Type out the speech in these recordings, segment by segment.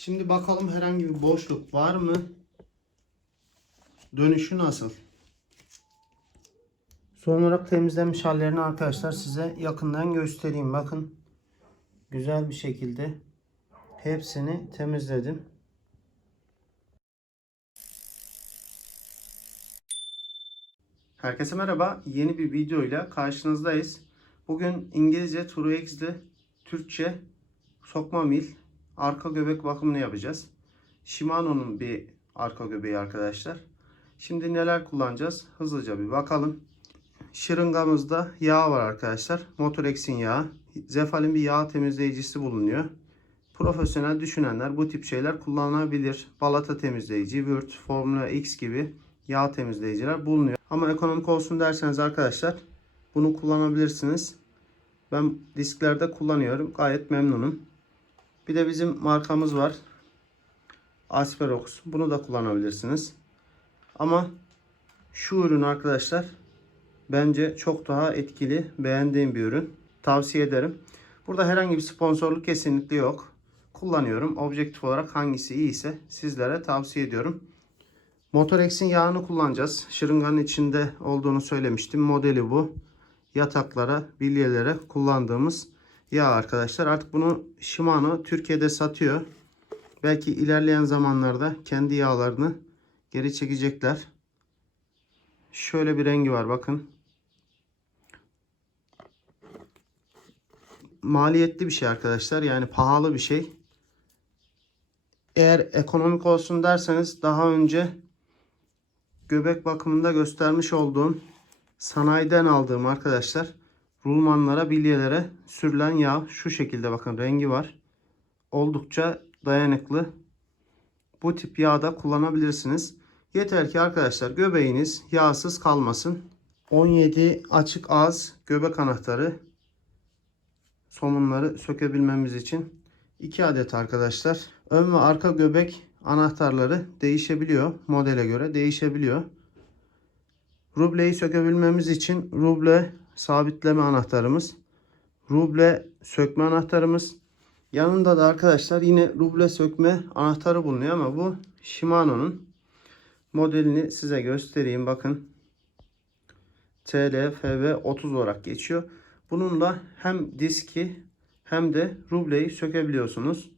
Şimdi bakalım herhangi bir boşluk var mı? Dönüşü nasıl? Son olarak temizlenmiş hallerini arkadaşlar size yakından göstereyim. Bakın güzel bir şekilde hepsini temizledim. Herkese merhaba. Yeni bir videoyla karşınızdayız. Bugün İngilizce True X'li Türkçe sokma mil arka göbek bakımını yapacağız. Shimano'nun bir arka göbeği arkadaşlar. Şimdi neler kullanacağız? Hızlıca bir bakalım. Şırıngamızda yağ var arkadaşlar. Motorex'in yağı. Zefal'in bir yağ temizleyicisi bulunuyor. Profesyonel düşünenler bu tip şeyler kullanabilir. Balata temizleyici, Word, Formula X gibi yağ temizleyiciler bulunuyor. Ama ekonomik olsun derseniz arkadaşlar bunu kullanabilirsiniz. Ben disklerde kullanıyorum. Gayet memnunum. Bir de bizim markamız var. Asperox. Bunu da kullanabilirsiniz. Ama şu ürün arkadaşlar bence çok daha etkili, beğendiğim bir ürün. Tavsiye ederim. Burada herhangi bir sponsorluk kesinlikle yok. Kullanıyorum. Objektif olarak hangisi iyiyse sizlere tavsiye ediyorum. Motorex'in yağını kullanacağız. Şırınganın içinde olduğunu söylemiştim. Modeli bu. Yataklara, bilyelere kullandığımız yağ arkadaşlar. Artık bunu Shimano Türkiye'de satıyor. Belki ilerleyen zamanlarda kendi yağlarını geri çekecekler. Şöyle bir rengi var bakın. Maliyetli bir şey arkadaşlar. Yani pahalı bir şey. Eğer ekonomik olsun derseniz daha önce göbek bakımında göstermiş olduğum sanayiden aldığım arkadaşlar rulmanlara, bilyelere sürülen yağ şu şekilde bakın rengi var. Oldukça dayanıklı. Bu tip yağ da kullanabilirsiniz. Yeter ki arkadaşlar göbeğiniz yağsız kalmasın. 17 açık ağız göbek anahtarı somunları sökebilmemiz için 2 adet arkadaşlar. Ön ve arka göbek anahtarları değişebiliyor. Modele göre değişebiliyor. Rubleyi sökebilmemiz için ruble sabitleme anahtarımız. Ruble sökme anahtarımız. Yanında da arkadaşlar yine ruble sökme anahtarı bulunuyor ama bu Shimano'nun modelini size göstereyim. Bakın TLFV 30 olarak geçiyor. Bununla hem diski hem de rubleyi sökebiliyorsunuz.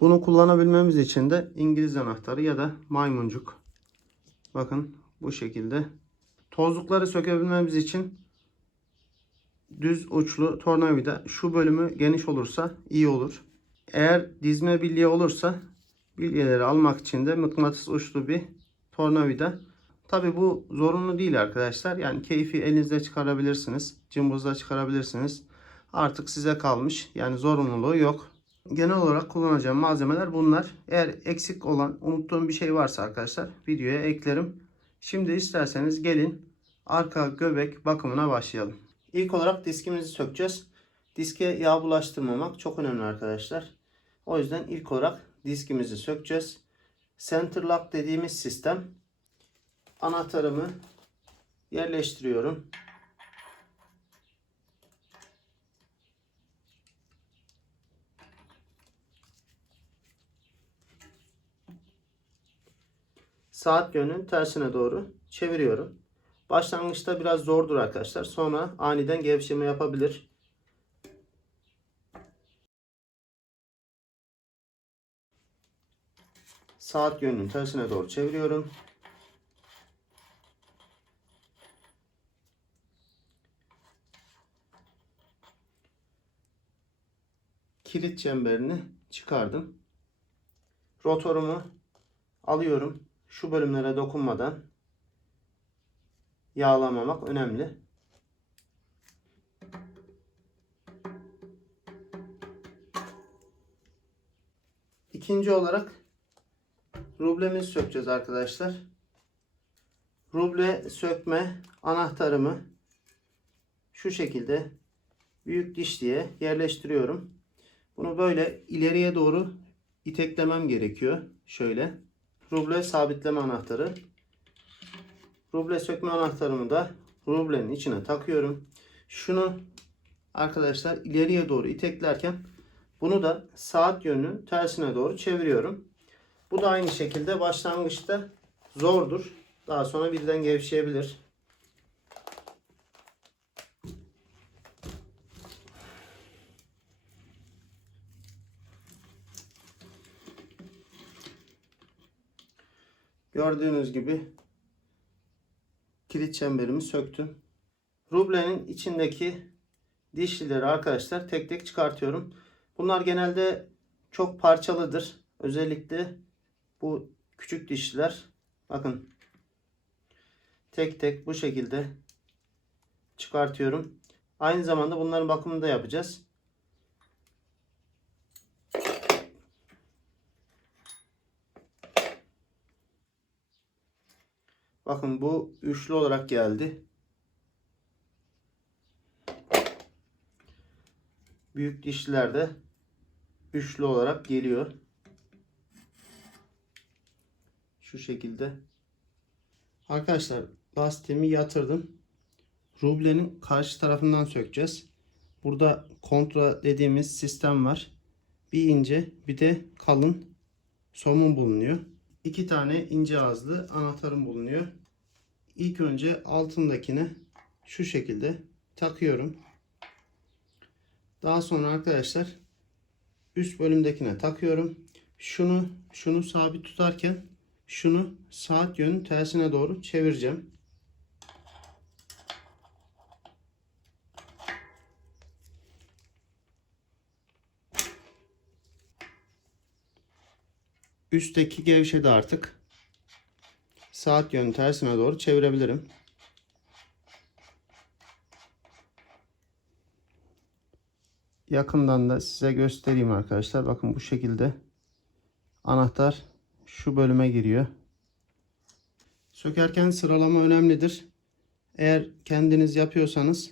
Bunu kullanabilmemiz için de İngiliz anahtarı ya da maymuncuk. Bakın bu şekilde. Tozlukları sökebilmemiz için düz uçlu tornavida şu bölümü geniş olursa iyi olur. Eğer dizme bilye olursa bilyeleri almak için de mıknatıs uçlu bir tornavida. Tabi bu zorunlu değil arkadaşlar. Yani keyfi elinizde çıkarabilirsiniz. Cımbızla çıkarabilirsiniz. Artık size kalmış. Yani zorunluluğu yok. Genel olarak kullanacağım malzemeler bunlar. Eğer eksik olan, unuttuğum bir şey varsa arkadaşlar videoya eklerim. Şimdi isterseniz gelin arka göbek bakımına başlayalım. İlk olarak diskimizi sökeceğiz. Diske yağ bulaştırmamak çok önemli arkadaşlar. O yüzden ilk olarak diskimizi sökeceğiz. Center lock dediğimiz sistem anahtarımı yerleştiriyorum. Saat yönünün tersine doğru çeviriyorum. Başlangıçta biraz zordur arkadaşlar. Sonra aniden gevşeme yapabilir. Saat yönünün tersine doğru çeviriyorum. Kilit çemberini çıkardım. Rotorumu alıyorum. Şu bölümlere dokunmadan yağlamamak önemli. İkinci olarak rublemizi sökeceğiz arkadaşlar. Ruble sökme anahtarımı şu şekilde büyük dişliğe yerleştiriyorum. Bunu böyle ileriye doğru iteklemem gerekiyor. Şöyle. Ruble sabitleme anahtarı. Ruble sökme anahtarımı da rublenin içine takıyorum. Şunu arkadaşlar ileriye doğru iteklerken Bunu da saat yönünün tersine doğru çeviriyorum. Bu da aynı şekilde başlangıçta zordur. Daha sonra birden gevşeyebilir. Gördüğünüz gibi kilit çemberimi söktüm. Rublenin içindeki dişlileri arkadaşlar tek tek çıkartıyorum. Bunlar genelde çok parçalıdır. Özellikle bu küçük dişliler bakın tek tek bu şekilde çıkartıyorum. Aynı zamanda bunların bakımını da yapacağız. Bakın bu üçlü olarak geldi. Büyük dişliler de üçlü olarak geliyor. Şu şekilde. Arkadaşlar lastiğimi yatırdım. Rublenin karşı tarafından sökeceğiz. Burada kontra dediğimiz sistem var. Bir ince bir de kalın somun bulunuyor. İki tane ince ağızlı anahtarım bulunuyor. İlk önce altındakini şu şekilde takıyorum. Daha sonra arkadaşlar üst bölümdekine takıyorum. Şunu şunu sabit tutarken şunu saat yönü tersine doğru çevireceğim. Üstteki gevşedi artık. Saat yönü tersine doğru çevirebilirim. Yakından da size göstereyim arkadaşlar. Bakın bu şekilde anahtar şu bölüme giriyor. Sökerken sıralama önemlidir. Eğer kendiniz yapıyorsanız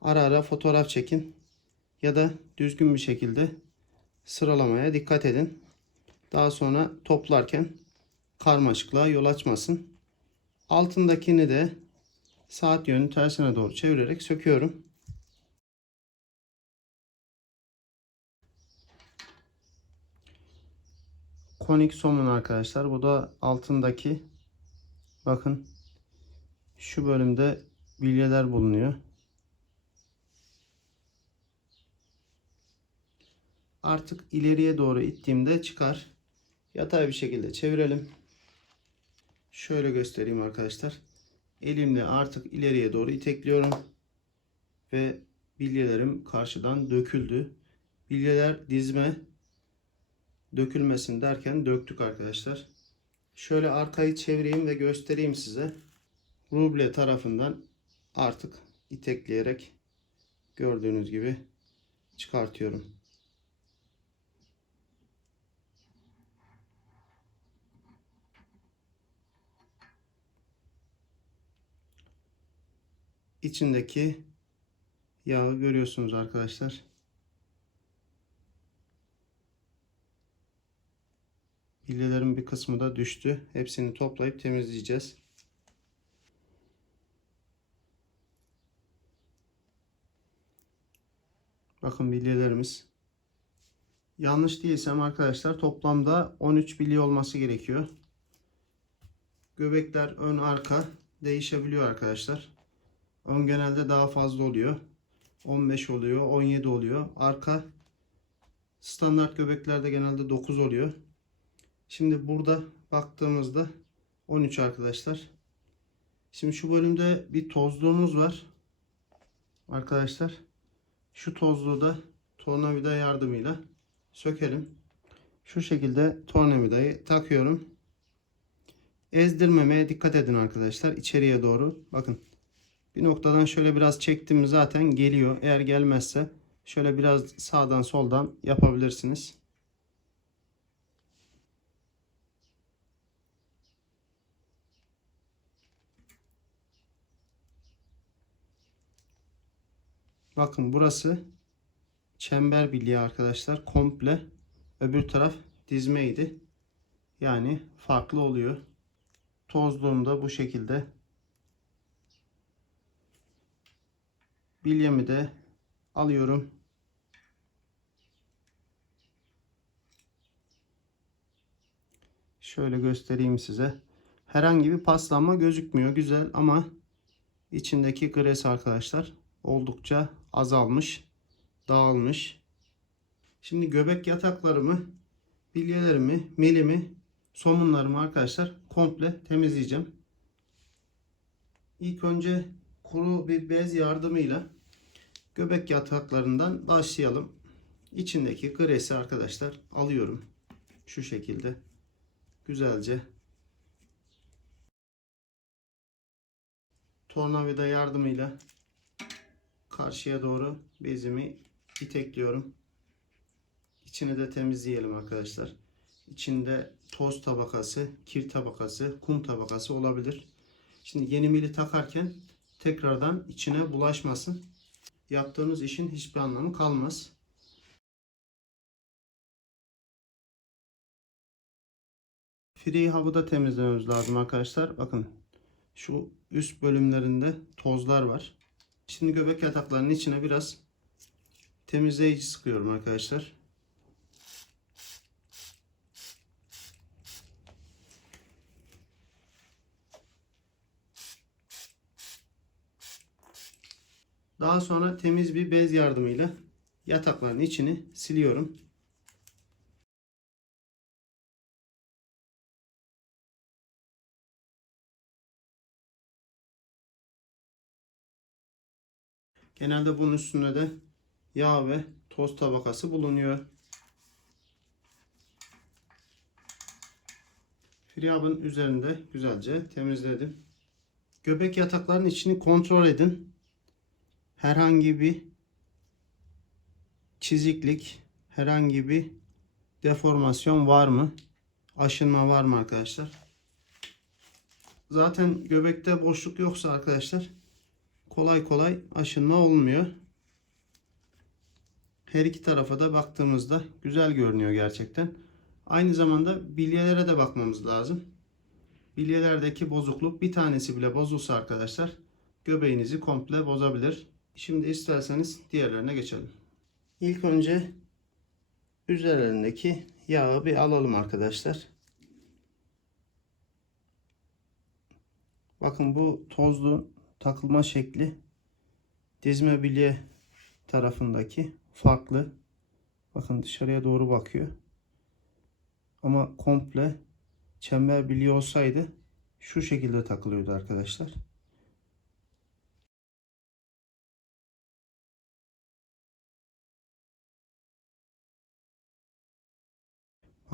ara ara fotoğraf çekin ya da düzgün bir şekilde sıralamaya dikkat edin. Daha sonra toplarken karmaşıklığa yol açmasın. Altındakini de saat yönü tersine doğru çevirerek söküyorum. Konik somun arkadaşlar. Bu da altındaki bakın şu bölümde bilyeler bulunuyor. Artık ileriye doğru ittiğimde çıkar. Yatay bir şekilde çevirelim. Şöyle göstereyim arkadaşlar. Elimle artık ileriye doğru itekliyorum. Ve bilyelerim karşıdan döküldü. Bilyeler dizme dökülmesin derken döktük arkadaşlar. Şöyle arkayı çevireyim ve göstereyim size. Ruble tarafından artık itekleyerek gördüğünüz gibi çıkartıyorum. İçindeki yağı görüyorsunuz arkadaşlar. Bilyelerin bir kısmı da düştü. Hepsini toplayıp temizleyeceğiz. Bakın bilyelerimiz. Yanlış değilsem arkadaşlar toplamda 13 bilye olması gerekiyor. Göbekler ön arka değişebiliyor arkadaşlar. Ön genelde daha fazla oluyor. 15 oluyor, 17 oluyor. Arka standart göbeklerde genelde 9 oluyor. Şimdi burada baktığımızda 13 arkadaşlar. Şimdi şu bölümde bir tozluğumuz var. Arkadaşlar şu tozluğu da tornavida yardımıyla sökelim. Şu şekilde tornavidayı takıyorum. Ezdirmemeye dikkat edin arkadaşlar. içeriye doğru. Bakın bir noktadan şöyle biraz çektim zaten geliyor. Eğer gelmezse şöyle biraz sağdan soldan yapabilirsiniz. Bakın burası çember bilye arkadaşlar. Komple öbür taraf dizmeydi. Yani farklı oluyor. Tozluğum bu şekilde. bilyemi de alıyorum. Şöyle göstereyim size. Herhangi bir paslanma gözükmüyor. Güzel ama içindeki gres arkadaşlar oldukça azalmış. Dağılmış. Şimdi göbek yataklarımı, bilyelerimi, milimi, somunlarımı arkadaşlar komple temizleyeceğim. İlk önce kuru bir bez yardımıyla göbek yataklarından başlayalım. İçindeki gresi arkadaşlar alıyorum. Şu şekilde güzelce tornavida yardımıyla karşıya doğru bezimi itekliyorum. İçini de temizleyelim arkadaşlar. İçinde toz tabakası, kir tabakası, kum tabakası olabilir. Şimdi yeni mili takarken tekrardan içine bulaşmasın. Yaptığınız işin hiçbir anlamı kalmaz. Free hub'ı da temizlememiz lazım arkadaşlar. Bakın şu üst bölümlerinde tozlar var. Şimdi göbek yataklarının içine biraz temizleyici sıkıyorum arkadaşlar. Daha sonra temiz bir bez yardımıyla yatakların içini siliyorum. Genelde bunun üstünde de yağ ve toz tabakası bulunuyor. Friyabın üzerinde güzelce temizledim. Göbek yatakların içini kontrol edin. Herhangi bir çiziklik, herhangi bir deformasyon var mı? Aşınma var mı arkadaşlar? Zaten göbekte boşluk yoksa arkadaşlar kolay kolay aşınma olmuyor. Her iki tarafa da baktığımızda güzel görünüyor gerçekten. Aynı zamanda bilyelere de bakmamız lazım. Bilyelerdeki bozukluk bir tanesi bile bozulsa arkadaşlar göbeğinizi komple bozabilir. Şimdi isterseniz diğerlerine geçelim. İlk önce üzerlerindeki yağı bir alalım arkadaşlar. Bakın bu tozlu takılma şekli dizme bilye tarafındaki farklı. Bakın dışarıya doğru bakıyor. Ama komple çember bilye olsaydı şu şekilde takılıyordu arkadaşlar.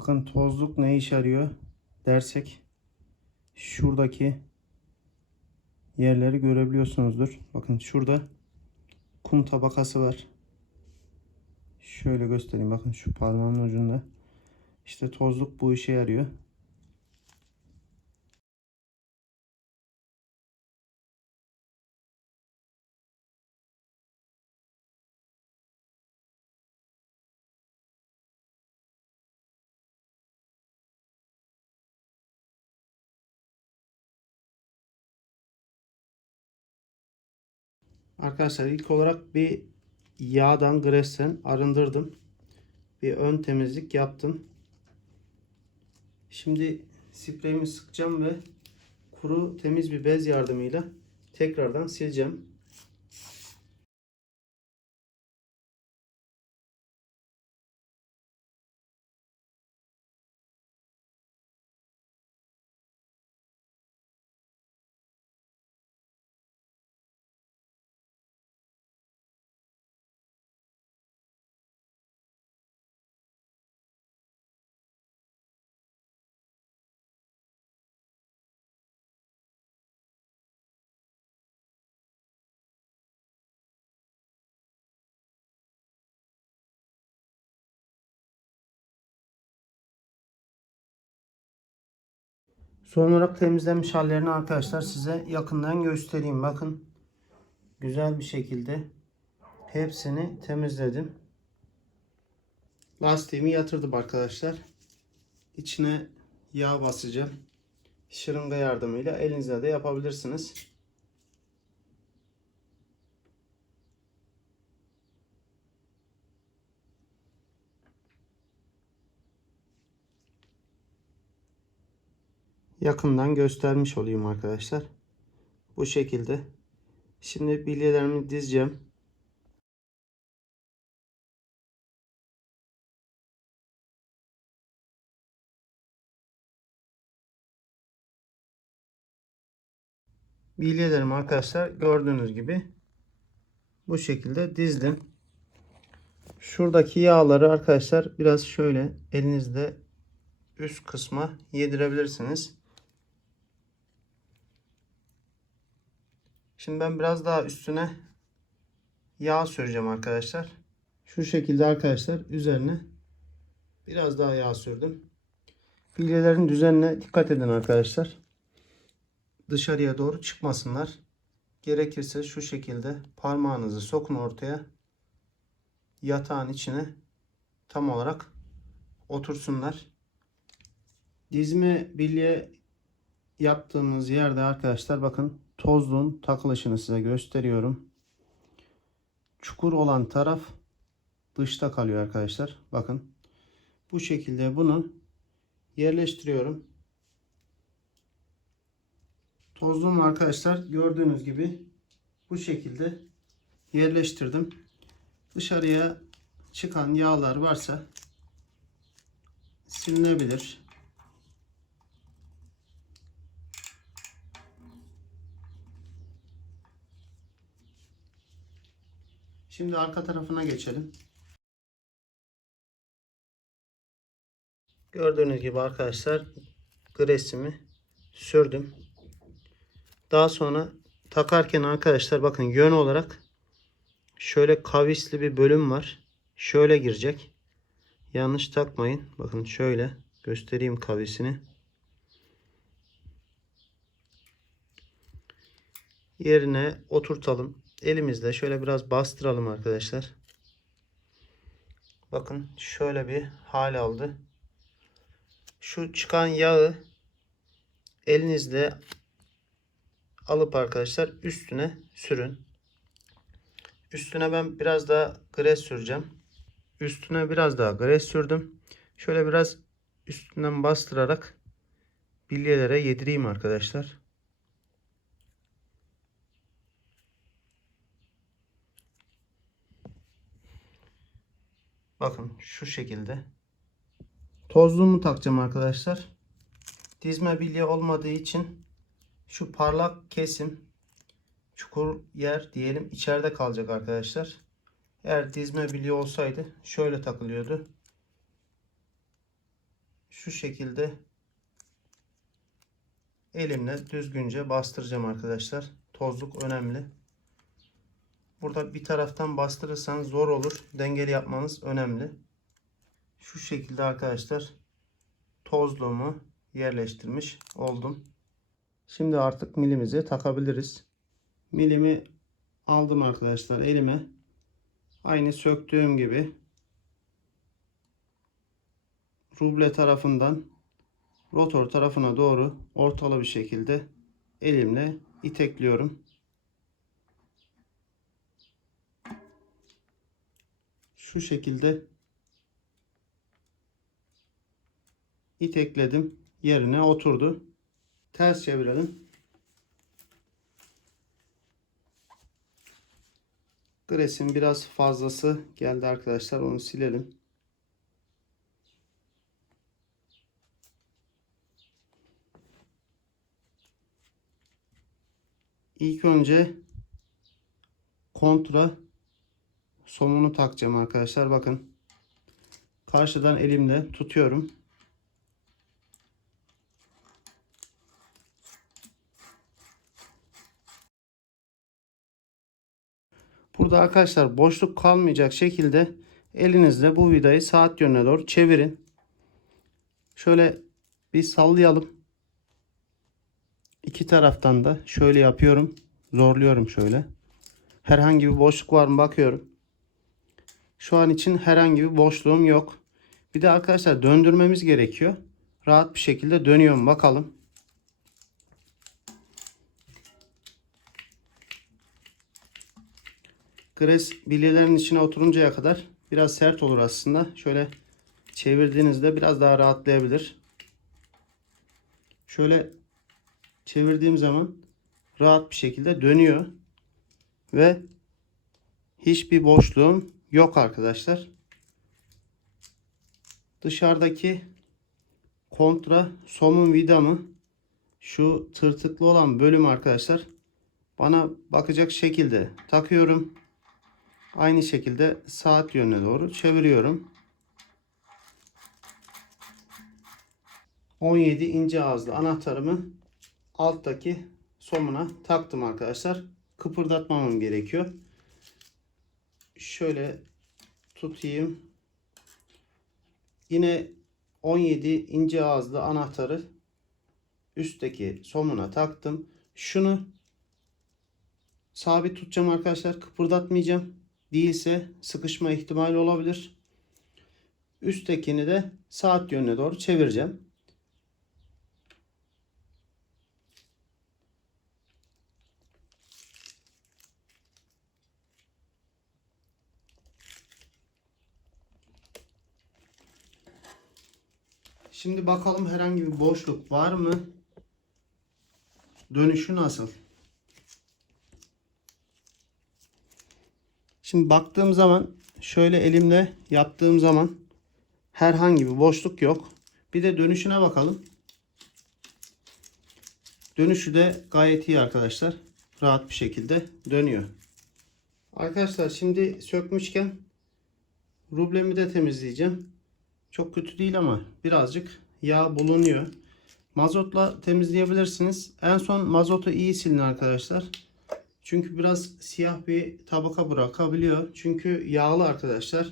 Bakın tozluk ne işe yarıyor dersek şuradaki yerleri görebiliyorsunuzdur. Bakın şurada kum tabakası var. Şöyle göstereyim. Bakın şu parmağımın ucunda. İşte tozluk bu işe yarıyor. Arkadaşlar ilk olarak bir yağdan gresten arındırdım. Bir ön temizlik yaptım. Şimdi spreyimi sıkacağım ve kuru temiz bir bez yardımıyla tekrardan sileceğim. Son olarak temizlenmiş hallerini arkadaşlar size yakından göstereyim. Bakın güzel bir şekilde hepsini temizledim. Lastiğimi yatırdım arkadaşlar. İçine yağ basacağım. Şırınga yardımıyla elinizle de yapabilirsiniz. Yakından göstermiş olayım arkadaşlar. Bu şekilde. Şimdi bilyelerimi dizeceğim. Bilyelerim arkadaşlar gördüğünüz gibi bu şekilde dizdim. Şuradaki yağları arkadaşlar biraz şöyle elinizde üst kısma yedirebilirsiniz. Şimdi ben biraz daha üstüne yağ süreceğim arkadaşlar. Şu şekilde arkadaşlar üzerine biraz daha yağ sürdüm. Bilyelerin düzenine dikkat edin arkadaşlar. Dışarıya doğru çıkmasınlar. Gerekirse şu şekilde parmağınızı sokun ortaya. Yatağın içine tam olarak otursunlar. Dizme bilye yaptığımız yerde arkadaşlar bakın tozluğun takılışını size gösteriyorum. Çukur olan taraf dışta kalıyor arkadaşlar. Bakın bu şekilde bunu yerleştiriyorum. Tozluğumu arkadaşlar gördüğünüz gibi bu şekilde yerleştirdim. Dışarıya çıkan yağlar varsa silinebilir. Şimdi arka tarafına geçelim. Gördüğünüz gibi arkadaşlar gresimi sürdüm. Daha sonra takarken arkadaşlar bakın yön olarak şöyle kavisli bir bölüm var. Şöyle girecek. Yanlış takmayın. Bakın şöyle göstereyim kavisini. Yerine oturtalım. Elimizle şöyle biraz bastıralım arkadaşlar. Bakın şöyle bir hal aldı. Şu çıkan yağı elinizle alıp arkadaşlar üstüne sürün. Üstüne ben biraz daha gres süreceğim. Üstüne biraz daha gres sürdüm. Şöyle biraz üstünden bastırarak bilyelere yedireyim arkadaşlar. Bakın şu şekilde. Tozluğumu takacağım arkadaşlar. Dizme bilye olmadığı için şu parlak kesim çukur yer diyelim içeride kalacak arkadaşlar. Eğer dizme bilye olsaydı şöyle takılıyordu. Şu şekilde elimle düzgünce bastıracağım arkadaşlar. Tozluk önemli. Burada bir taraftan bastırırsanız zor olur. Dengeli yapmanız önemli. Şu şekilde arkadaşlar tozluğumu yerleştirmiş oldum. Şimdi artık milimizi takabiliriz. Milimi aldım arkadaşlar elime. Aynı söktüğüm gibi ruble tarafından rotor tarafına doğru ortalı bir şekilde elimle itekliyorum. Şu şekilde itekledim. Yerine oturdu. Ters çevirelim. Gresin biraz fazlası geldi arkadaşlar. Onu silelim. İlk önce kontra somunu takacağım arkadaşlar. Bakın. Karşıdan elimle tutuyorum. Burada arkadaşlar boşluk kalmayacak şekilde elinizle bu vidayı saat yönüne doğru çevirin. Şöyle bir sallayalım. İki taraftan da şöyle yapıyorum. Zorluyorum şöyle. Herhangi bir boşluk var mı bakıyorum. Şu an için herhangi bir boşluğum yok. Bir de arkadaşlar döndürmemiz gerekiyor. Rahat bir şekilde dönüyorum bakalım. Gres bilyelerin içine oturuncaya kadar biraz sert olur aslında. Şöyle çevirdiğinizde biraz daha rahatlayabilir. Şöyle çevirdiğim zaman rahat bir şekilde dönüyor. Ve hiçbir boşluğum yok arkadaşlar. Dışarıdaki kontra somun vidamı şu tırtıklı olan bölüm arkadaşlar bana bakacak şekilde takıyorum. Aynı şekilde saat yönüne doğru çeviriyorum. 17 ince ağızlı anahtarımı alttaki somuna taktım arkadaşlar. Kıpırdatmamam gerekiyor. Şöyle tutayım. Yine 17 ince ağızlı anahtarı üstteki somuna taktım. Şunu sabit tutacağım arkadaşlar. Kıpırdatmayacağım. Değilse sıkışma ihtimali olabilir. Üsttekini de saat yönüne doğru çevireceğim. Şimdi bakalım herhangi bir boşluk var mı? Dönüşü nasıl? Şimdi baktığım zaman şöyle elimle yaptığım zaman herhangi bir boşluk yok. Bir de dönüşüne bakalım. Dönüşü de gayet iyi arkadaşlar. Rahat bir şekilde dönüyor. Arkadaşlar şimdi sökmüşken rublemi de temizleyeceğim. Çok kötü değil ama birazcık yağ bulunuyor. Mazotla temizleyebilirsiniz. En son mazotu iyi silin arkadaşlar. Çünkü biraz siyah bir tabaka bırakabiliyor. Çünkü yağlı arkadaşlar.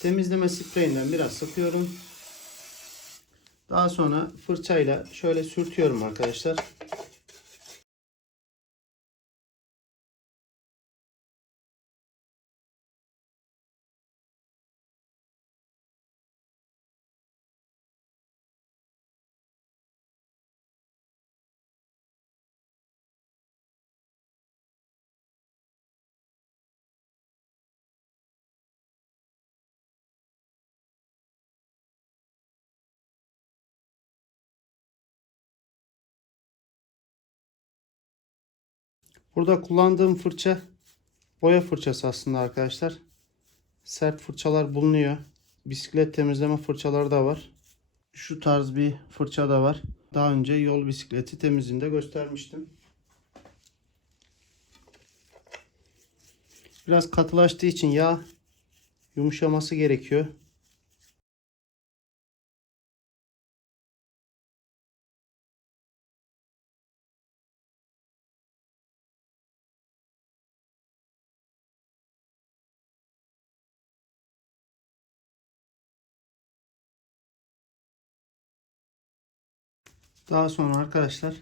Temizleme spreyinden biraz sıkıyorum. Daha sonra fırçayla şöyle sürtüyorum arkadaşlar. Burada kullandığım fırça boya fırçası aslında arkadaşlar. Sert fırçalar bulunuyor. Bisiklet temizleme fırçaları da var. Şu tarz bir fırça da var. Daha önce yol bisikleti temizliğinde göstermiştim. Biraz katılaştığı için yağ yumuşaması gerekiyor. Daha sonra arkadaşlar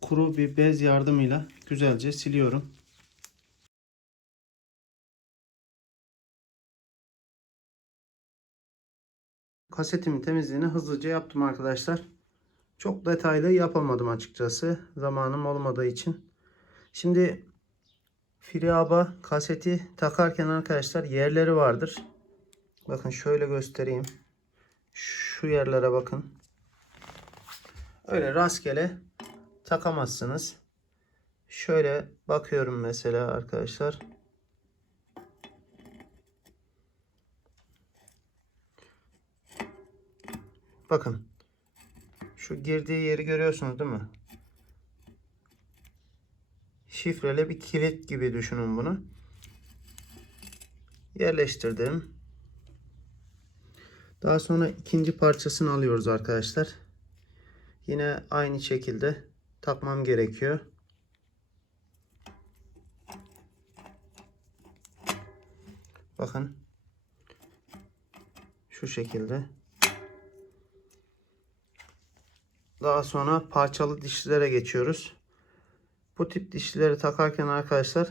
kuru bir bez yardımıyla güzelce siliyorum. Kasetimin temizliğini hızlıca yaptım arkadaşlar. Çok detaylı yapamadım açıkçası. Zamanım olmadığı için. Şimdi Friaba kaseti takarken arkadaşlar yerleri vardır. Bakın şöyle göstereyim. Şu yerlere bakın. Öyle rastgele takamazsınız. Şöyle bakıyorum mesela arkadaşlar. Bakın. Şu girdiği yeri görüyorsunuz değil mi? Şifreli bir kilit gibi düşünün bunu. Yerleştirdim. Daha sonra ikinci parçasını alıyoruz arkadaşlar. Yine aynı şekilde takmam gerekiyor. Bakın. Şu şekilde. Daha sonra parçalı dişlilere geçiyoruz. Bu tip dişlileri takarken arkadaşlar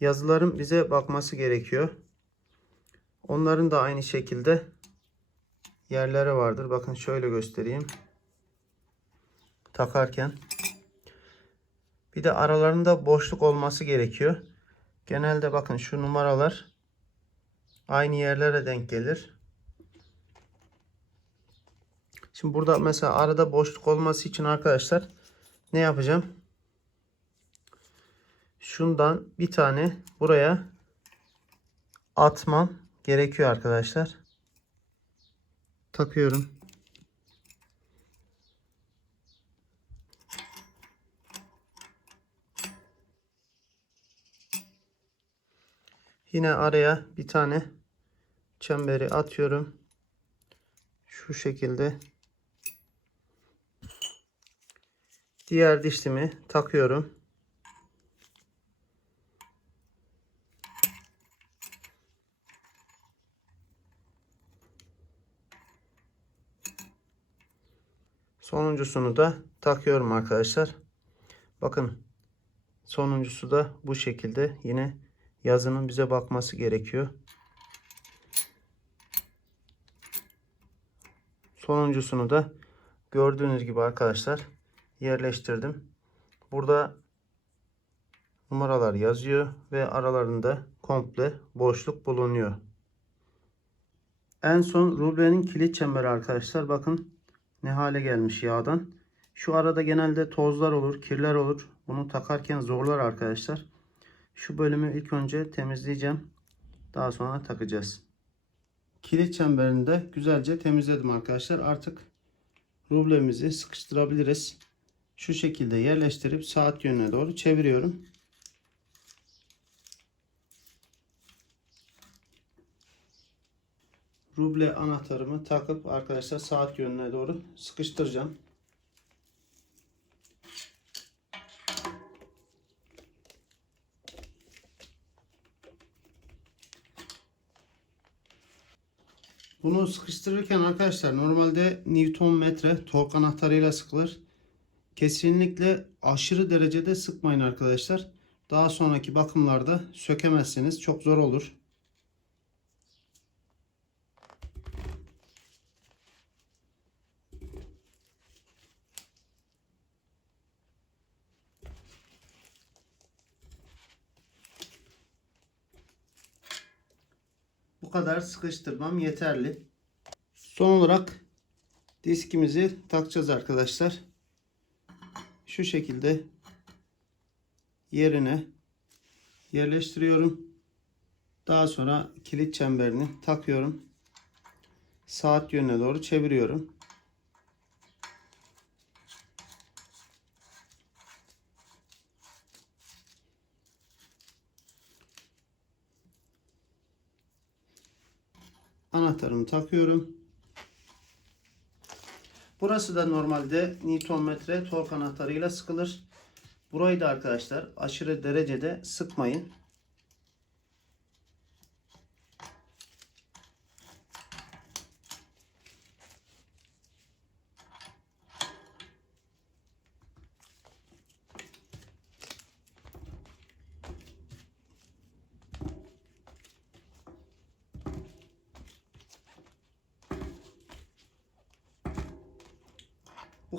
yazıların bize bakması gerekiyor. Onların da aynı şekilde yerleri vardır. Bakın şöyle göstereyim. Takarken. Bir de aralarında boşluk olması gerekiyor. Genelde bakın şu numaralar aynı yerlere denk gelir. Şimdi burada mesela arada boşluk olması için arkadaşlar ne yapacağım? Şundan bir tane buraya atmam gerekiyor arkadaşlar. Takıyorum. Yine araya bir tane çemberi atıyorum. Şu şekilde. Diğer dişlimi takıyorum. Sonuncusunu da takıyorum arkadaşlar. Bakın sonuncusu da bu şekilde. Yine yazının bize bakması gerekiyor. Sonuncusunu da gördüğünüz gibi arkadaşlar yerleştirdim. Burada numaralar yazıyor ve aralarında komple boşluk bulunuyor. En son rublenin kilit çemberi arkadaşlar. Bakın ne hale gelmiş yağdan. Şu arada genelde tozlar olur, kirler olur. Bunu takarken zorlar arkadaşlar. Şu bölümü ilk önce temizleyeceğim. Daha sonra takacağız. Kilit çemberini de güzelce temizledim arkadaşlar. Artık rublemizi sıkıştırabiliriz. Şu şekilde yerleştirip saat yönüne doğru çeviriyorum. Ruble anahtarımı takıp arkadaşlar saat yönüne doğru sıkıştıracağım. Bunu sıkıştırırken arkadaşlar normalde Newton metre tork anahtarıyla sıkılır. Kesinlikle aşırı derecede sıkmayın arkadaşlar. Daha sonraki bakımlarda sökemezseniz çok zor olur. Kadar sıkıştırmam yeterli. Son olarak diskimizi takacağız arkadaşlar. Şu şekilde yerine yerleştiriyorum. Daha sonra kilit çemberini takıyorum. Saat yönüne doğru çeviriyorum. Anahtarımı takıyorum. Burası da normalde Newton metre tork anahtarıyla sıkılır. Burayı da arkadaşlar aşırı derecede sıkmayın.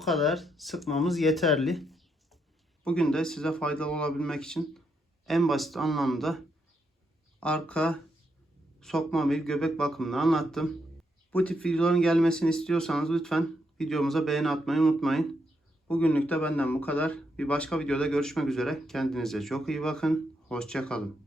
Kadar sıkmamız yeterli. Bugün de size faydalı olabilmek için en basit anlamda arka sokma ve göbek bakımını anlattım. Bu tip videoların gelmesini istiyorsanız lütfen videomuza beğeni atmayı unutmayın. Bugünlük de benden bu kadar. Bir başka videoda görüşmek üzere. Kendinize çok iyi bakın. Hoşçakalın.